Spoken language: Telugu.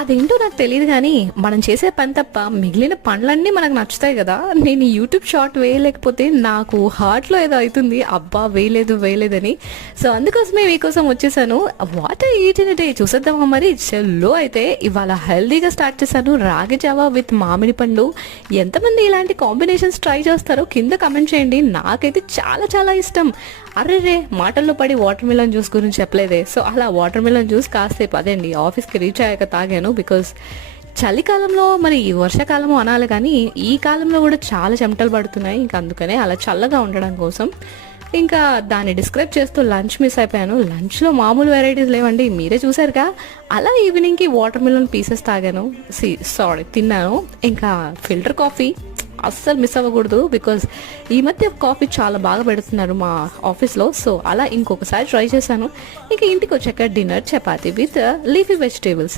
అదేంటో నాకు తెలియదు కానీ మనం చేసే పని తప్ప మిగిలిన పనులన్నీ మనకు నచ్చుతాయి కదా. నేను ఈ యూట్యూబ్ షార్ట్ వేయలేకపోతే నాకు హార్ట్లో ఏదో అవుతుంది, అబ్బా వేయలేదని. సో అందుకోసమే మీకోసం వచ్చేసాను. What I eat in day చూసేద్దామా మరి. చెల్లో అయితే ఇవాళ హెల్దీగా స్టార్ట్ చేశాను. రాగి జావా విత్ మామిడి పండు. ఎంతమంది ఇలాంటి కాంబినేషన్స్ ట్రై చేస్తారో కింద కమెంట్ చేయండి. నాకైతే చాలా చాలా ఇష్టం. అర్రే మాటల్లో పడి వాటర్ మిలన్ జ్యూస్ గురించి చెప్పలేదే. సో అలా వాటర్ మిలన్ జ్యూస్ కాసేపు అదేండి ఆఫీస్కి రీచ్ అయ్యాక తాగాను. బికాస్ చలికాలంలో మరి ఈ వర్షాకాలము అనాలి కానీ ఈ కాలంలో కూడా చాలా చెమటలు పడుతున్నాయి. ఇంకా అందుకనే అలా చల్లగా ఉండడం కోసం ఇంకా దాన్ని డిస్క్రైబ్ చేస్తూ లంచ్ మిస్ అయిపోయాను. లంచ్లో మామూలు వెరైటీస్ లేవండి, మీరే చూసారుగా. అలా ఈవినింగ్కి వాటర్ మిలన్ పీసెస్ తాగాను, తిన్నాను. ఇంకా ఫిల్టర్ కాఫీ అస్సలు మిస్ అవ్వకూడదు. బికాజ్ ఈ మధ్య కాఫీ చాలా బాగా పెడుతున్నారు మా ఆఫీస్లో. సో అలా ఇంకొకసారి ట్రై చేశాను. ఇంకా ఇంటికి వచ్చాక dinner chapati with leafy vegetables.